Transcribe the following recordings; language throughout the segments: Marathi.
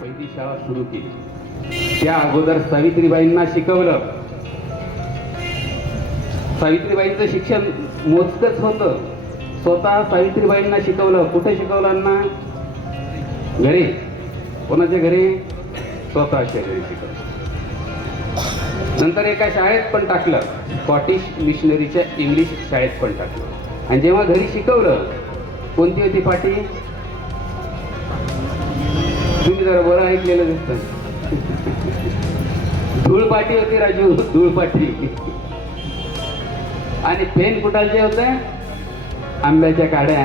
पहिली शाळा सुरू केली. त्या अगोदर सावित्रीबाईंना शिकवलं. सावित्रीबाईंचं शिक्षण मोजकच होतं. स्वतः सावित्रीबाईंना शिकवलं. कुठे शिकवलं अण्णा? घरी. कोणाच्या घरी? स्वतःच्या घरी शिकवलं. नंतर एका शाळेत पण टाकलं. स्कॉटिश मिशनरीच्या इंग्लिश शाळेत पण टाकलं. आणि जेव्हा घरी शिकवलं कोणती होती पाठी तुम्ही जरा बरं ऐकलेलं दिसतं. धूळपाटी होती राजू धूळपाटी आणि पेन कुठालचे होते? आंब्याच्या काड्या.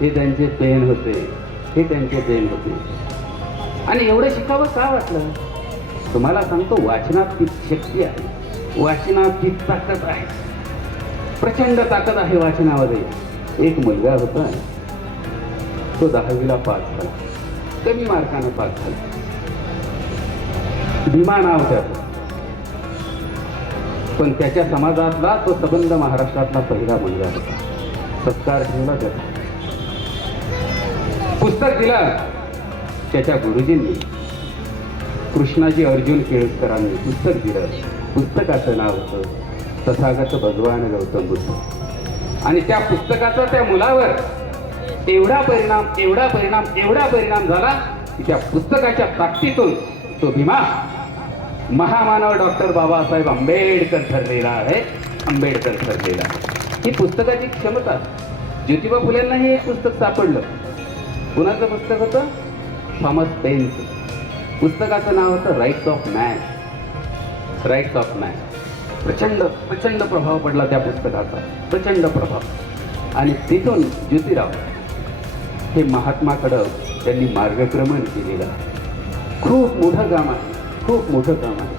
हे त्यांचे पेन होते. हे त्यांचे पेन होते. आणि एवढं शिकावं का वाटलं? तुम्हाला सांगतो वाचनात ती शक्ती आहे. वाचनात ती ताकद आहे. प्रचंड ताकद आहे वाचनामध्ये. एक मुलगा होता. तो दहावीला पास झाला. कमी मार्कानं पास झाला. भीमा नाव त्याचं. पण त्याच्या समाजातला तो सबंध महाराष्ट्रातला पहिला मुलगा होता. सत्कार ठेवला त्याचा. पुस्तक दिलं. त्याच्या गुरुजींनी. कृष्णाजी अर्जुन केळकरांनी पुस्तक दिलं. पुस्तकाचं नाव होतं तथागत भगवान गौतम बुद्ध. आणि त्या पुस्तकाचा त्या मुलावर एवढा परिणाम एवढा परिणाम एवढा परिणाम झाला की त्या पुस्तकाच्या ताकदीतून तो भीमा महामानव डॉक्टर बाबासाहेब आंबेडकर ठरलेला आहे. आंबेडकर ठरलेला आहे. ही पुस्तकाची क्षमता ज्योतिबा फुलेंना हे पुस्तक सापडलं. कुणाचं पुस्तक होतं? थॉमस पेनचं. पुस्तकाचं नाव होतं rights of man. Rights of man. प्रचंड प्रचंड प्रभाव पडला त्या पुस्तकाचा. प्रचंड प्रभाव. आणि तिथून ज्योतिराव हे महात्माकडं त्यांनी मार्गक्रमण केलेलं आहे. खूप मोठं काम आहे. खूप मोठं काम आहे.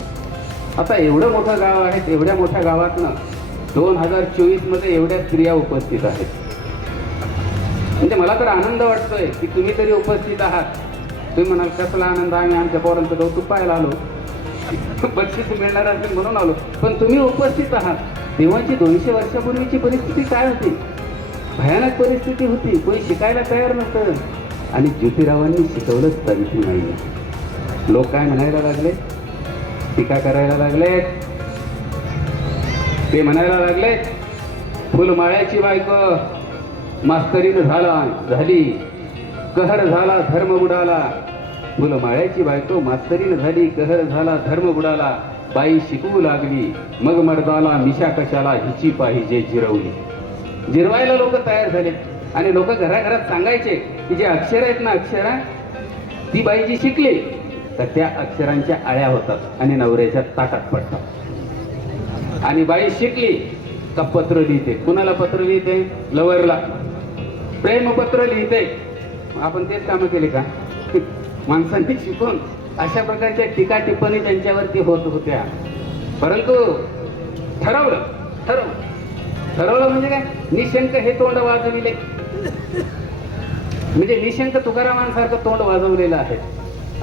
आता एवढं मोठं गाव आहे एवढ्या मोठ्या गावातनं दोन हजार चोवीसमध्ये एवढ्या स्त्रिया उपस्थित आहेत. म्हणजे मला तर आनंद वाटतोय की तुम्ही तरी उपस्थित आहात. तुम्ही म्हणाल कसला आनंद? आम्ही आमच्या पोरांचं कौतुक पाहायला आलो. बक्षीस मिळणार असेल म्हणून आलो. पण तुम्ही उपस्थित आहात. तेव्हाची दोनशे वर्षापूर्वीची परिस्थिती काय होती? भयानक परिस्थिती होती. कोणी शिकायला तयार नव्हतं आणि ज्योतिरावांनी शिकवलंच तरी नाही. लोक काय म्हणायला लागले? टीका करायला लागले. ते म्हणायला लागले फुलमाळ्याची बायको मास्तरीन झाला झाली. कहर झाला धर्म बुडाला. फुलमाळ्याची बायको मास्तरीन झाली कहर झाला धर्म बुडाला. बाई शिकवू लागली. मग मर्दाला मिशा कशाला हिची पाहिजे जिरवली. जिरवायला लोक तयार झाले आणि लोक घराघरात सांगायचे की जे अक्षर आहेत ना अक्षरा ती बाई जी शिकली तर त्या अक्षरांच्या आळ्या होतात आणि नवऱ्याच्या ताटात पडतात. आणि बाई शिकली का पत्र लिहिते? कुणाला पत्र लिहिते? लवरला. प्रेमपत्र लिहिते. आपण तेच कामं केले का? माणसांनी शिकून अशा प्रकारच्या टीका टिप्पणी त्यांच्यावरती होत होत्या. परंतु ठरवलं ठरवलं. ठरवलं म्हणजे काय? निशंक हे तोंड वाजविले. म्हणजे निशंक तुकारामांसारखं तोंड वाजवलेलं आहे.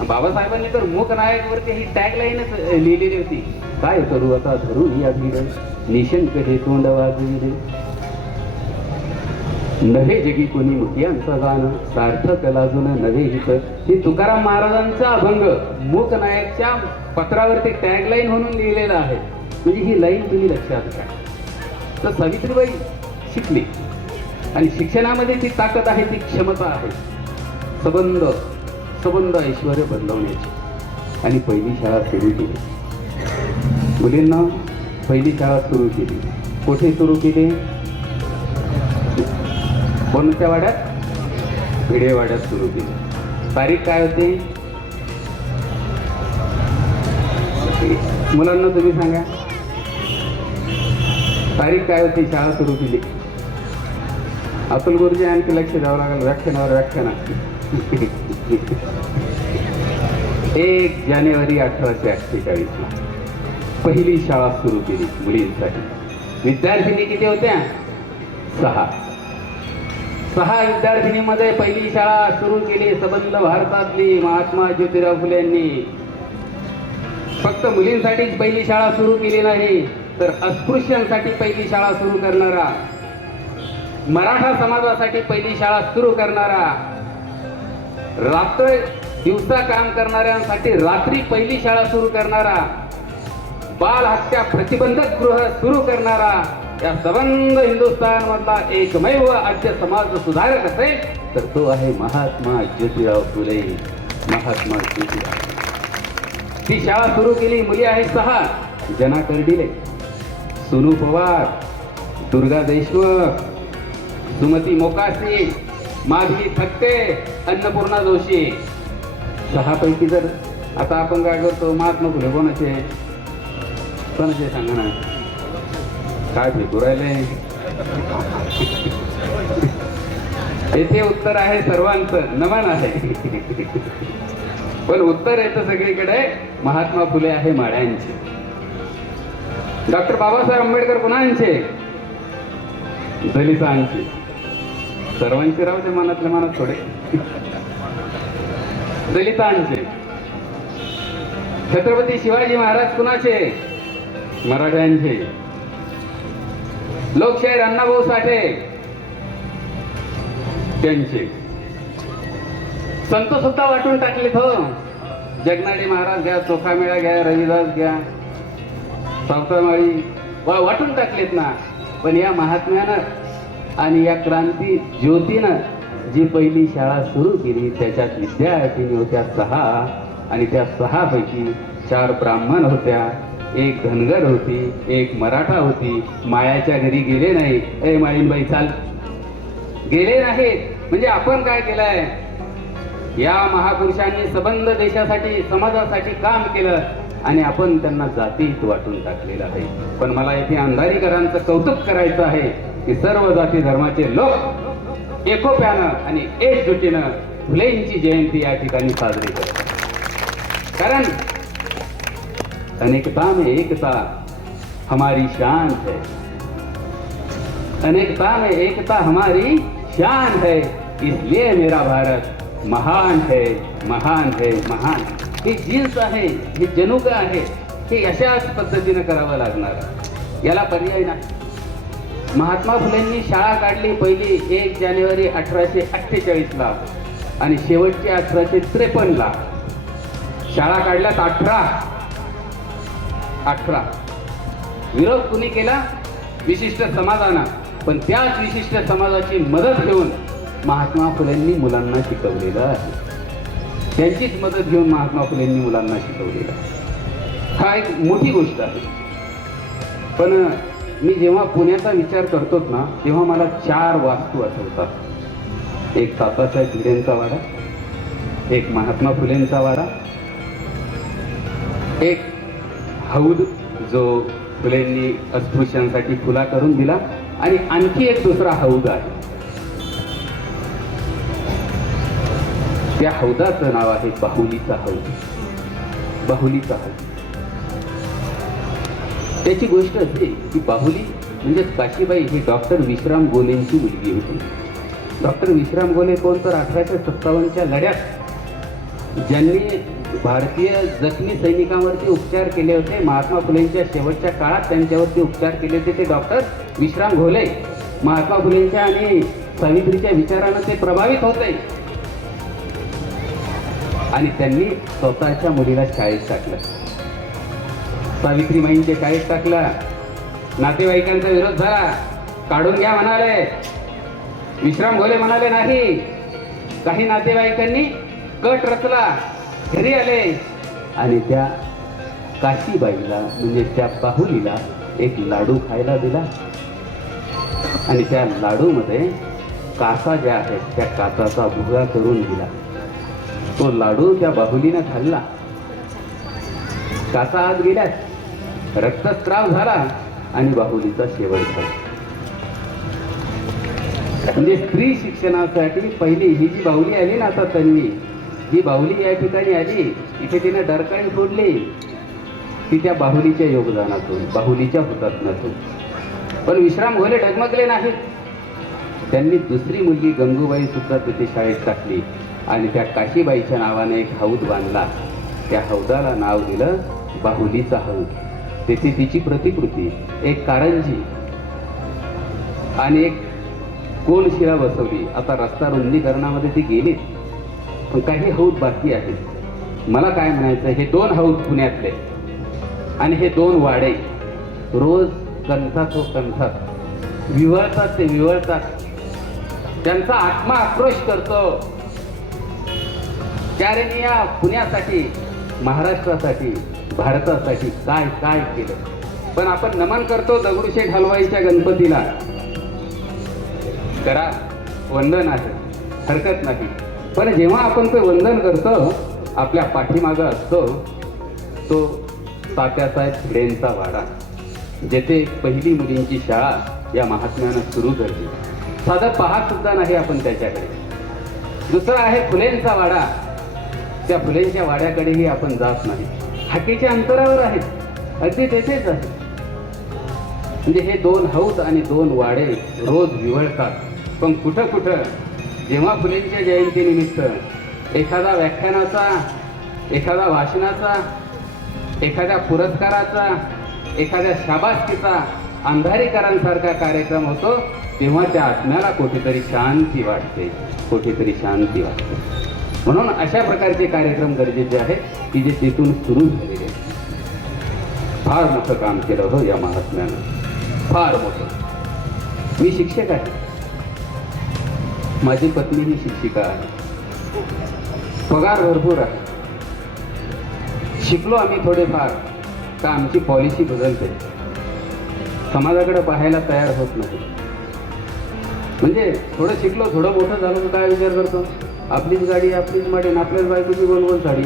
बाबासाहेबांनी तर मूक नायकवरती ही टॅगलाईनच लिहिलेली होती. काय करू आता धरू या भीड निशंक हे तोंड वाजविले. नव्हे जगी कोणी मुखियांचं गाणं सार्थक लाजून नव्हे हित. हे तुकाराम महाराजांचा अभंग मूक नायकच्या पत्रावरती टॅगलाईन म्हणून लिहिलेलं आहे. म्हणजे ही लाईन तुम्ही लक्षात घ्या. तर सावित्रीबाई शिकली. आणि शिक्षणामध्ये ती ताकद आहे ती क्षमता आहे. सबंध सबंध ऐश्वर बदलवण्याची. आणि पहिली शाळा सुरू केली. मुलींना पहिली शाळा सुरू केली. कुठे सुरू केली? कोणत्या वाड्यात? भिडेवाड्यात सुरू केली. तारीख काय होती? मुलांना तुम्ही सांगा. तारीख काय होती? शाळा सुरू केली. अतुल गुरुजी आणखी लक्ष द्यावं लागेल. व्याख्यानावर व्याख्यान एक जानेवारी अठराशे अठ्ठेचाळीसला पहिली शाळा सुरू केली मुलींसाठी. विद्यार्थिनी किती होत्या? सहा. सहा विद्यार्थिनीमध्ये पहिली शाळा सुरू केली सबंध भारतातली महात्मा ज्योतिराव फुले यांनी. फक्त मुलींसाठीच पहिली शाळा सुरू केली नाही. तर अस्पृश्यांसाठी पहिली शाळा सुरू करणारा मराठा समाजासाठी पहिली शाळा सुरू करणारा रात्र दिवसा काम करणाऱ्यांसाठी रात्री पहिली शाळा सुरू करणारा बाल हत्या प्रतिबंधक गृह सुरू करणारा या सबंध हिंदुस्थान मधला एकमेव आद्य समाज सुधारक असेल तर तो आहे महात्मा ज्योतिराव फुले. महात्मा ज्योतिराव. ती शाळा सुरू केली मुली आहेत सहा. जना कर्डिले सुनू पवार दुर्गा देशमुख सुमती मोकाशी माधवी थत्ते अन्नपूर्णा जोशी. सहापैकी जर आता आपण काय करतो महात्मा फुले कोणाचे कोणाचे सांगा ना काय फेकू राहिले? येथे उत्तर आहे सर्वांचं नमन आहे. पण उत्तर येतं सगळीकडे महात्मा फुले आहे माळ्यांचे. डॉक्टर बाबासाहेब आंबेडकर कुणांचे? दलितांचे. सर्वांचे राहू दे मनातल्या मनात थोडे. दलितांचे. छत्रपती शिवाजी महाराज कुणाचे? मराठ्यांचे. लोकशाहीर अण्णाभाऊ साठे. त्यांचे. संत सुद्धा वाटून टाकलेत हो. जगनाडे महाराज घ्या चोखा मेळा घ्या रविदास घ्या. सावतामाळी वा वाटून टाकलेत ना. पण या महात्म्यानं आणि या क्रांती ज्योतीनं जी पहिली शाळा सुरू केली त्याच्यात विद्यार्थिनी होत्या सहा आणि त्या सहापैकी चार ब्राह्मण होत्या. एक धनगर होती एक मराठा होती. मायाच्या घरी गेले नाही. ए माईनबाई चाल. गेले नाहीत. म्हणजे आपण काय केलंय? या महापुरुषांनी सबंध देशासाठी समाजासाठी काम केलं. आणि आपण त्यांना जातीत वाटून टाकलेलं आहे. पण मला येथे अंधारीकरांचं कौतुक करायचं आहे की सर्व जाती धर्माचे लोक एकोप्यानं आणि एकजुटीनं फुलेंची जयंती या ठिकाणी साजरी करतात. कारण अनेकता में एकता हमारी शान है. अनेकता में एकता हमारी शान है. इसलिए मेरा भारत महान है महान है महान है. जीन्स आहे हे जनुक आहे हे अशाच पद्धतीनं करावं लागणार. याला पर्याय नाही. महात्मा फुलेंनी शाळा काढली पहिली एक जानेवारी अठराशे अठ्ठेचाळीस ला आणि शेवटची अठराशे त्रेपन्नला. शाळा काढल्यात अठरा. अठरा. विरोध कुणी केला? विशिष्ट समाजानं. पण त्याच विशिष्ट समाजाची मदत घेऊन महात्मा फुलेंनी मुलांना शिकवलेलं आहे. त्यांचीच मदत घेऊन महात्मा फुलेंनी मुलांना शिकवलेलं आहे हा एक मोठी गोष्ट आहे. पण मी जेव्हा पुण्याचा विचार करतोच ना तेव्हा मला चार वास्तू आठवतात. एक तातासाहेब भिडेंचा वाडा एक महात्मा फुलेंचा वाडा एक हौद जो फुलेंनी अस्पृश्यांसाठी खुला करून दिला आणि आणखी एक दुसरा हौद आहे. त्या हौदाचं नाव आहे बाहुलीचा हौद. बाहुलीचा हौद. त्याची गोष्ट असते की बाहुली म्हणजे काशीबाई ही डॉक्टर विश्राम गोलेंची मुलगी होती. डॉक्टर विश्राम गोले कोण तर अठराशे सत्तावन्नच्या लढ्यात ज्यांनी भारतीय जखमी सैनिकांवरती उपचार केले होते. महात्मा फुलेंच्या शेवटच्या काळात त्यांच्यावरती उपचार केले होते ते डॉक्टर विश्राम घोले. महात्मा फुलेंच्या आणि सावित्रीच्या विचारानं ते प्रभावित होते आणि त्यांनी स्वतःच्या मुलीला शाळेत टाकलं. सावित्रीबाईंचे शाळेत टाकलं. नातेवाईकांचा विरोध झाला. काढून घ्या म्हणाले. विश्राम घोले म्हणाले नाही. काही नातेवाईकांनी कट रचला. घरी आले. आणि त्या काशीबाईला म्हणजे त्या बाहुलीला एक लाडू खायला दिला. आणि त्या लाडूमध्ये कासा ज्या आहेत त्या कासाचा भुगा करून दिला. तो लाडू त्या बाहुलीनं खाल्ला. कासा आत गेल्यात. रक्तस्त्राव झाला आणि बाहुलीचा शेवट झाला. म्हणजे स्त्री शिक्षणासाठी पहिली ही जी बाहुली आली ना आता त्यांनी जी बाहुली या ठिकाणी आली इथे तिनं डरकाळी फोडली. ती त्या बाहुलीच्या योगदानातून बाहुलीच्या हुतात्म्यातून. पण विश्राम घोले डगमगले नाहीत. त्यांनी दुसरी मुलगी गंगूबाई सुद्धा तिथे शाळेत टाकली. आणि त्या काशीबाईच्या नावाने एक हौद बांधला. त्या हौदाला नाव दिलं बाहुलीचा हौद. तेथे तिची प्रतिकृती एक कारंजी आणि एक कोण शिरा बसवली. आता रस्ता रुंदीकरणामध्ये ती गेली. पण काही हौद बाकी आहेत. मला काय म्हणायचं हे दोन हौद पुण्यातले आणि हे दोन वाडे. रोज कंथात हो कंथात विवळतात ते विवळतात. त्यांचा आत्मा आक्रोश करतो. ज्याने या पुण्यासाठी महाराष्ट्रासाठी भारतासाठी काय काय केलं? पण आपण नमन करतो दगडूशेठ हलवाईच्या गणपतीला. करा वंदन आहे. हरकत नाही. पण जेव्हा आपण ते वंदन करतो आपल्या पाठीमागं असतो तो तात्यासाहेब भिडेंचा वाडा. जेथे पहिली मुलींची शाळा या महात्म्यानं सुरू करली. साधं पाहत सुद्धा नाही आपण त्याच्याकडे. दुसरा आहे फुलेंचा वाडा. त्या फुलेंच्या वाड्याकडेही आपण जात नाही. हाकीच्या अंतरावर आहेत. अगदी तेथेच आहे म्हणजे हे दोन हौद आणि दोन वाडे रोज विवळतात. पण कुठं कुठं जेव्हा फुलेंच्या जयंतीनिमित्त एखादा व्याख्यानाचा एखादा भाषणाचा एखाद्या पुरस्काराचा एखाद्या शाबासकीचा अंधारीकरांसारखा कार्यक्रम होतो तेव्हा त्या आत्म्याला कुठेतरी शांती वाटते. कुठेतरी शांती वाटते. म्हणून अशा प्रकारचे कार्यक्रम गरजेचे आहेत की जे तिथून सुरू झालेले आहेत. फार मोठं काम केलं हो या महात्म्यानं. फार मोठं. मी शिक्षक आहे. माझी पत्नी ही शिक्षिका आहे. पगार भरपूर आहे. शिकलो आम्ही थोडेफार का आमची पॉलिसी बदलते. समाजाकडे पाहायला तयार होत नाही. म्हणजे थोडं शिकलो थोडं मोठं झालं तर काय विचार करतो? आपलीच गाडी आपलीच मडेन आपल्याच बायकोची गोल गोल साडी.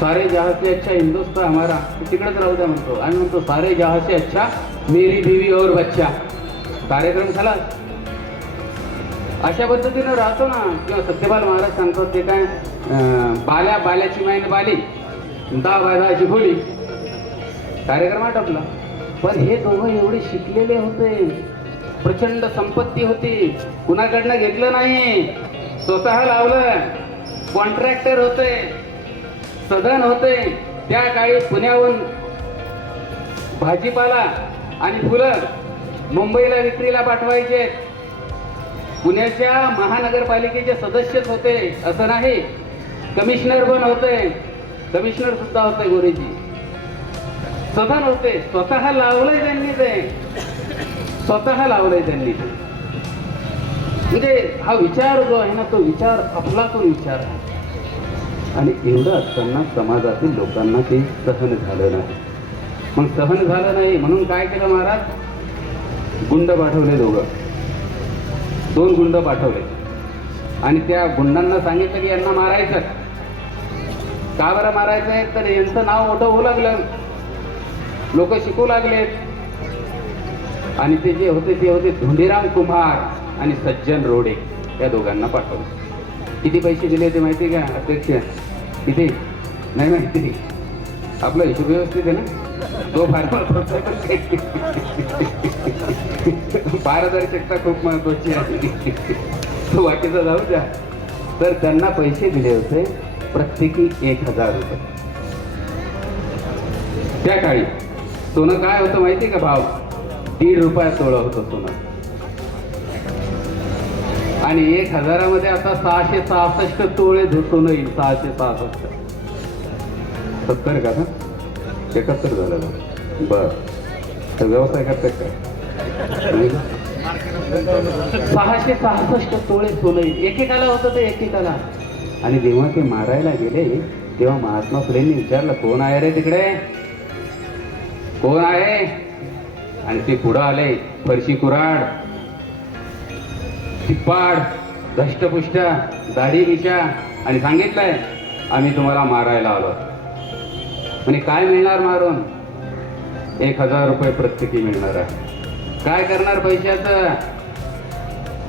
सारे जहाँ से अच्छा हिंदुस्तान हमारा. तिकडेच राहू द्या म्हणतो. आम्ही म्हणतो सारे जहाँ से अच्छा मेरी बीवी और बच्चा. कार्यक्रम झाला. अशा पद्धतीनं राहतो ना. किंवा सत्यपाल महाराज सांगतो ते काय बाल्या बाल्याची माईन बाली दहा बायदाची भोली कार्यक्रम आटपला. पण हे दोघं एवढे शिकलेले होते. प्रचंड संपत्ती होती. कुणाकडनं घेतलं नाही? स्वतः लावलं. कॉन्ट्रॅक्टर होते. सदन होते. त्या काळी पुण्याहून भाजीपाला आणि फुलं मुंबईला विक्रीला पाठवायचे. पुण्याच्या महानगरपालिकेचे सदस्यच होते असं नाही. कमिशनर पण होते. कमिशनर सुद्धा होते गोरेजी. सदन होते. स्वतः लावलंय त्यांनी ते. स्वतः लावलंय त्यांनी ते. म्हणजे हा विचार जो आहे ना तो विचार अफलातून विचार आहे. आणि एवढं असताना समाजातील लोकांना ते सहन झालं नाही. मग सहन झालं नाही म्हणून काय केलं महाराज? गुंड पाठवले दोघं. दोन गुंड पाठवले. आणि त्या गुंडांना सांगितलं की यांना मारायचं. का बरं मारायचं आहे? तर यांचं नाव मोठं होऊ लागलं. लोक शिकू लागलेत. आणि ते जे होते ते होते धोंडीराम कुंभार आणि सज्जन रोडे या दोघांना पाठवलं. किती पैसे दिले ते माहिती आहे का अध्यक्ष? किती? नाही माहिती. आपला हिशोब व्यवस्थित आहे ना? तो फार पारदर्शकता खूप महत्वाची आहे. तो बाकीचा जाऊ द्या. तर त्यांना पैसे दिले होते प्रत्येकी एक हजार रुपये. त्या काळी सोनं काय होतं माहिती आहे का भाव? दीड रुपया तोळं होतं सोनं. आणि एक हजारामध्ये आता सहाशे सहासष्ट तोळे धु- सोनं येईल सहाशे सहासष्ट. सत्तर का ना? एकाहत्तर झालं बर. तर व्यवसाय करतात काय का? सहाशे सहासष्ट तोळे सोनं येईल. एकेकाला होतं ते एकेकाला. आणि जेव्हा ते मारायला गेले तेव्हा महात्मा फुलेंनी विचारलं कोण आहे रे तिकडे? कोण आहे? आणि ते पुढं आले फरशी कुराड तिप्पाड धष्टपुष्ट दाढी मिशा आणि सांगितलंय आम्ही तुम्हाला मारायला आलो. म्हणजे काय मिळणार मारून? एक हजार रुपये प्रत्येकी मिळणार आहे. काय करणार पैशाचं?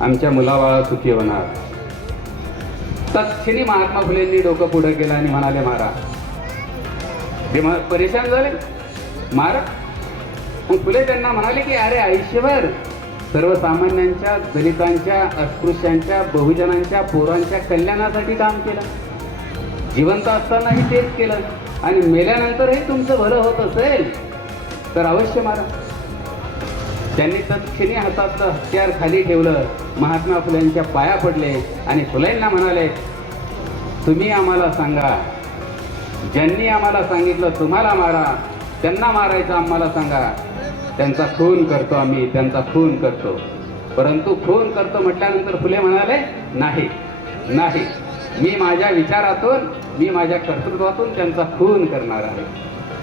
आमच्या मुलाबाळा सुखी होणार. तत्क्षणी महात्मा फुलेंनी डोकं पुढं केलं आणि म्हणाले मारा. ते मग परेशान झाले. मारा. फुले त्यांना म्हणाले की अरे आयुष्यभर सर्वसामान्यांच्या दलितांच्या अस्पृश्यांच्या बहुजनांच्या पोरांच्या कल्याणासाठी काम केलं. जिवंत असतानाही तेच केलं. आणि मेल्यानंतरही तुमचं भलं होत असेल तर अवश्य मारा. त्यांनी तत्क्षणी हातातलं हत्यार खाली ठेवलं. महात्मा फुलेंच्या पाया पडले आणि फुलेंना म्हणाले तुम्ही आम्हाला सांगा. ज्यांनी आम्हाला सांगितलं तुम्हाला मारा. त्यांना मारायचं आम्हाला सांगा. त्यांचा खून करतो आम्ही त्यांचा खून करतो. परंतु खून करतो म्हटल्यानंतर फुले म्हणाले नाही नाही. मी माझ्या विचारातून मी माझ्या कर्तृत्वातून त्यांचा खून करणार आहे.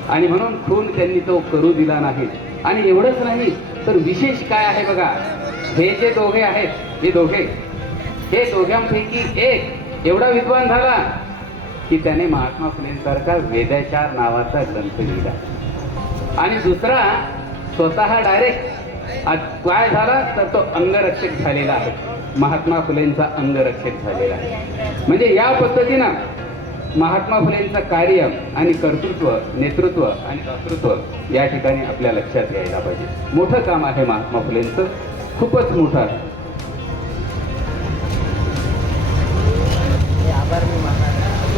आणि म्हणून खून त्यांनी तो करू दिला नाही. आणि एवढंच नाही तर विशेष काय आहे बघा? हे जे दोघे आहेत हे दोघे हे दोघांपैकी एक एवढा विद्वान झाला की त्याने महात्मा फुलेंसारखा वेदाचार नावाचा ग्रंथ लिहिला. आणि दुसरा स्वतः डायरेक्ट आज काय झाला? तर तो अंगरक्षक झालेला आहे. महात्मा फुलेंचा अंगरक्षक झालेला आहे. म्हणजे या पद्धतीनं महात्मा फुलेंचं कार्य आणि कर्तृत्व नेतृत्व आणि दातृत्व या ठिकाणी आपल्या लक्षात यायला पाहिजे. मोठं काम आहे महात्मा फुलेंचं. खूपच मोठं आहे.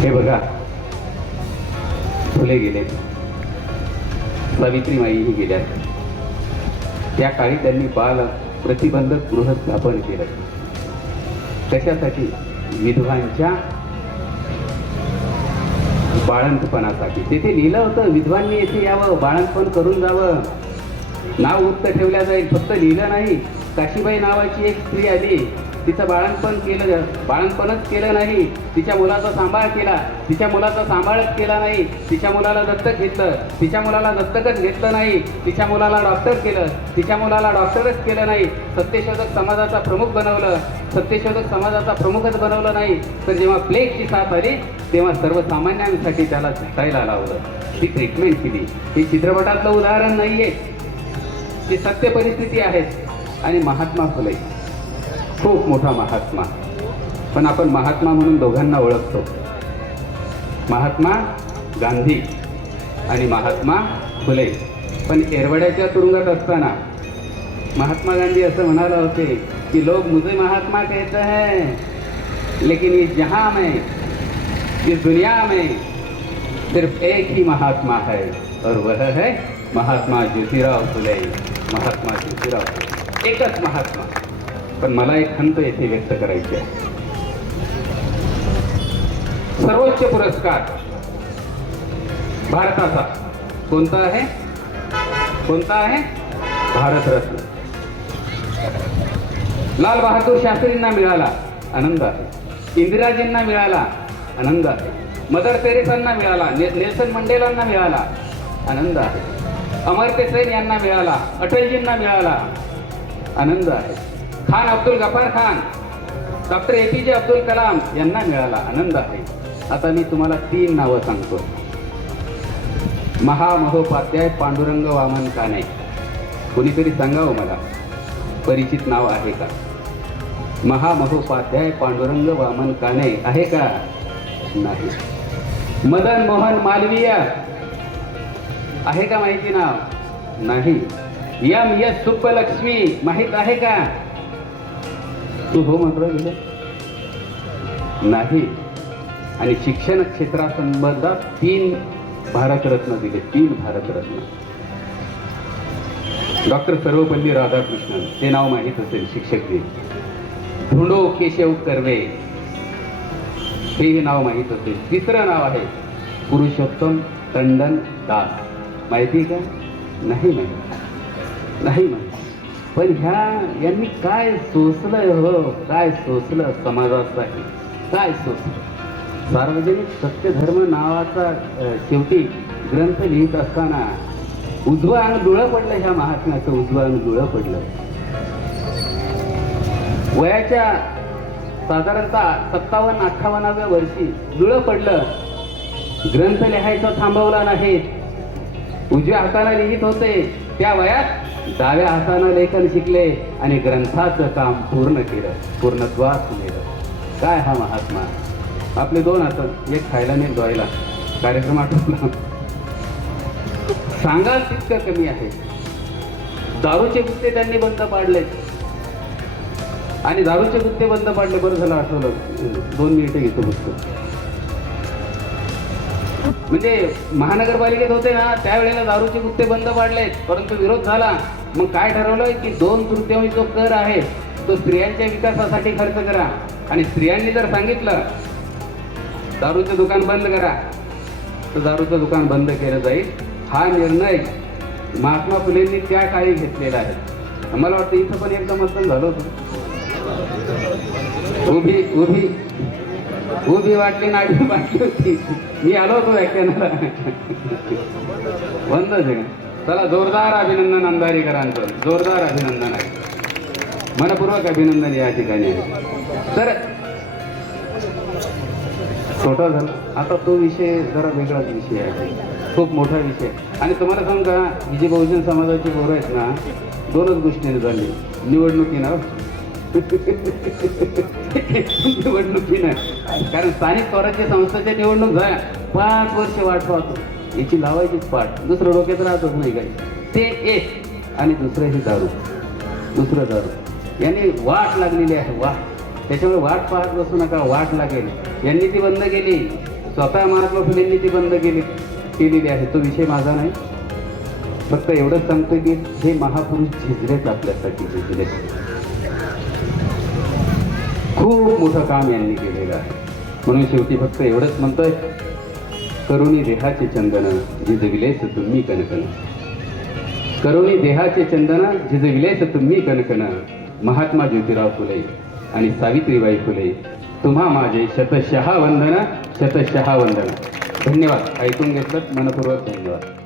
हे बघा. फुले गेले सावित्रीमाईही गेल्या त्या काळी त्यांनी बाल प्रतिबंधक गृह स्थापन केलं. कशासाठी विधवांच्या बाळंतपणासाठी. तेथे लिहिलं होतं विधवांनी येथे यावं बाळंतपण करून जावं. नाव उक्त ठेवल्या जाईल फक्त लिहिलं नाही. काशीबाई नावाची एक स्त्री आली. तिचं बाळणपण केलं बाळणपणच केलं नाही. तिच्या मुलाचा सांभाळ केला. तिच्या मुलाचा सांभाळच केला नाही. तिच्या मुलाला दत्तक घेतलं. तिच्या मुलाला दत्तकच घेतलं नाही. तिच्या मुलाला डॉक्टर केलं. तिच्या मुलाला डॉक्टरच केलं नाही. सत्यशोधक समाजाचा प्रमुख बनवलं. सत्यशोधक समाजाचा प्रमुखच बनवलं नाही. तर जेव्हा प्लेगची साथ आली तेव्हा सर्वसामान्यांसाठी त्याला झटायला लावलं. ती ट्रीटमेंट केली. हे चित्रपटातलं उदाहरण नाही आहे ही सत्य परिस्थिती आहे. आणि महात्मा फुले. खूप मोठा महात्मा. पण आपण महात्मा म्हणून दोघांना ओळखतो. महात्मा गांधी आणि महात्मा फुले. पण एरवड्याच्या तुरुंगात असताना महात्मा गांधी असं म्हणाला होते की लोग मुझे महात्मा कहते हैं. लेकिन इस जहां में इस दुनिया में सिर्फ एक ही महात्मा है और वह है महात्मा ज्योतिराव फुले. महात्मा ज्योतिराव एकच महात्मा. पण मला एक खंत येथे व्यक्त करायची आहे. सर्वोच्च पुरस्कार भारताचा. कोणता आहे? कोणता आहे? भारतरत्न. लाल बहादूर शास्त्रींना मिळाला आनंद आहे. इंदिराजींना मिळाला आनंद आहे. मदर तेरेसांना मिळाला ने- नेल्सन मंडेलांना मिळाला आनंद आहे. अमर्त्य सेन यांना मिळाला अटलजींना मिळाला आनंद आहे. Khan Abdul Ghaffar Khan doctor A P J Abdul Kalam यांना मिळाला आनंद आहे. आता मी तुम्हाला तीन नावं सांगतो. महामहोपाध्याय पांडुरंग वामन काने. कोणीतरी सांगावं हो मला परिचित नाव आहे का? महामहोपाध्याय पांडुरंग वामन काने आहे का? नाही. मदन मोहन मालवीय आहे का माहिती नाव? नाही. यम यस सुब्बलक्ष्मी माहीत आहे का? तू हो म्हटलं नाही. आणि शिक्षण क्षेत्रासंबंधात तीन भारतरत्न दिले. तीन भारतरत्न. डॉक्टर सर्वपल्ली राधाकृष्णन ते नाव माहीत असेल शिक्षक दिन धुंडो केशव कर्वे हे नाव माहीत असेल. तिसरं नाव आहे पुरुषोत्तम टंडन दास. माहिती का? नाही माहिती. नाही माहिती. पण ह्या यांनी काय सोसलं हो? काय सोसलं समाजासाठी? काय सोसलं? सार्वजनिक सत्यधर्म नावाचा शेवटी ग्रंथ लिहित असताना उजवं अंग डोळं पडलं ह्या महात्म्याचं उजवं अंग डोळं पडलं. वयाच्या साधारणतः सत्तावन्न अठ्ठावन्नाव्या वर्षी डोळं पडलं. ग्रंथ लिहायचं थांबवला नाही. उजव्या हाताला लिहित होते. त्या वयात डाव्या हातानं लेखन शिकले आणि ग्रंथाचं काम पूर्ण केलं पूर्णत्वास नेलं. काय हा महात्मा? आपले दोन हात एक खायला नाही धुवायला. कार्यक्रम आठवला? सांगाल तितकं कमी आहे. दारूचे गुत्ते त्यांनी बंद पाडले आणि दारूचे गुत्ते बंद पाडले बरं झालं आठवलं दोन मिनिटं घेतो गुत्त म्हणजे महानगरपालिकेत होते ना त्यावेळेला दारूचे गुत्ते बंद पाडलेत. परंतु विरोध झाला. मग काय ठरवलं की दोन तृतीयांश जो कर आहे तो स्त्रियांच्या विकासासाठी खर्च करा. आणि स्त्रियांनी जर सांगितलं दारूचं दुकान बंद करा तर दारूचं दुकान बंद केलं जाईल. हा निर्णय महात्मा फुलेंनी त्या काळी घेतलेला आहे. मला वाटतं इथं पण एकदा मतदान झालं होतं. उभी उभी. उभी वाटली नाडी वाटली होती. मी आलो होतो व्याख्यानाला. बंदच आहे चला जोरदार अभिनंदन अंधारीकरांचं जोरदार अभिनंदन आहे. मनपूर्वक अभिनंदन या ठिकाणी आहे. तर छोटा झाला. आता तो विषय जरा वेगळाच विषय आहे. खूप मोठा विषय. आणि तुम्हाला सांगू का ही जी बहुजन समाजाची पोरं आहेत ना दोनच गोष्टीने झाली. निवडणुकीनं निवडणुकीनं कारण स्थानिक स्वराज्य संस्थेच्या निवडणूक झाल्या. पाच वर्ष वाट पाहतो. याची लावायचीच पाठ. दुसरं डोक्यात राहतच नाही काही. ते एक आणि दुसरं हे दारू. दुसरं दारू. यांनी वाट लागलेली आहे वाट. त्याच्यामुळे वाट पाहत बसू नका वाट लागेल. यांनी ती बंद केली. स्वतः महात्मा फुलेंनी ती बंद केली केलेली आहे. तो विषय माझा नाही. फक्त एवढंच सांगतो की हे महापुरुष झिजलेत आपल्यासाठी झिजलेत. खूप मोठं काम यांनी केलेलं आहे. म्हणून शेवटी फक्त एवढंच म्हणतोय करुणी देहाचे चंदन झिजविलेस तुम्ही कनकन. करुणी देहाचे चंदन झिजविलेस तुम्ही कनकन. महात्मा ज्योतिराव फुले आणि सावित्रीबाई फुले तुम्हा माझे शतशहा वंदन शतशहा वंदन. धन्यवाद. ऐकून घेतलं मनपूर्वक धन्यवाद.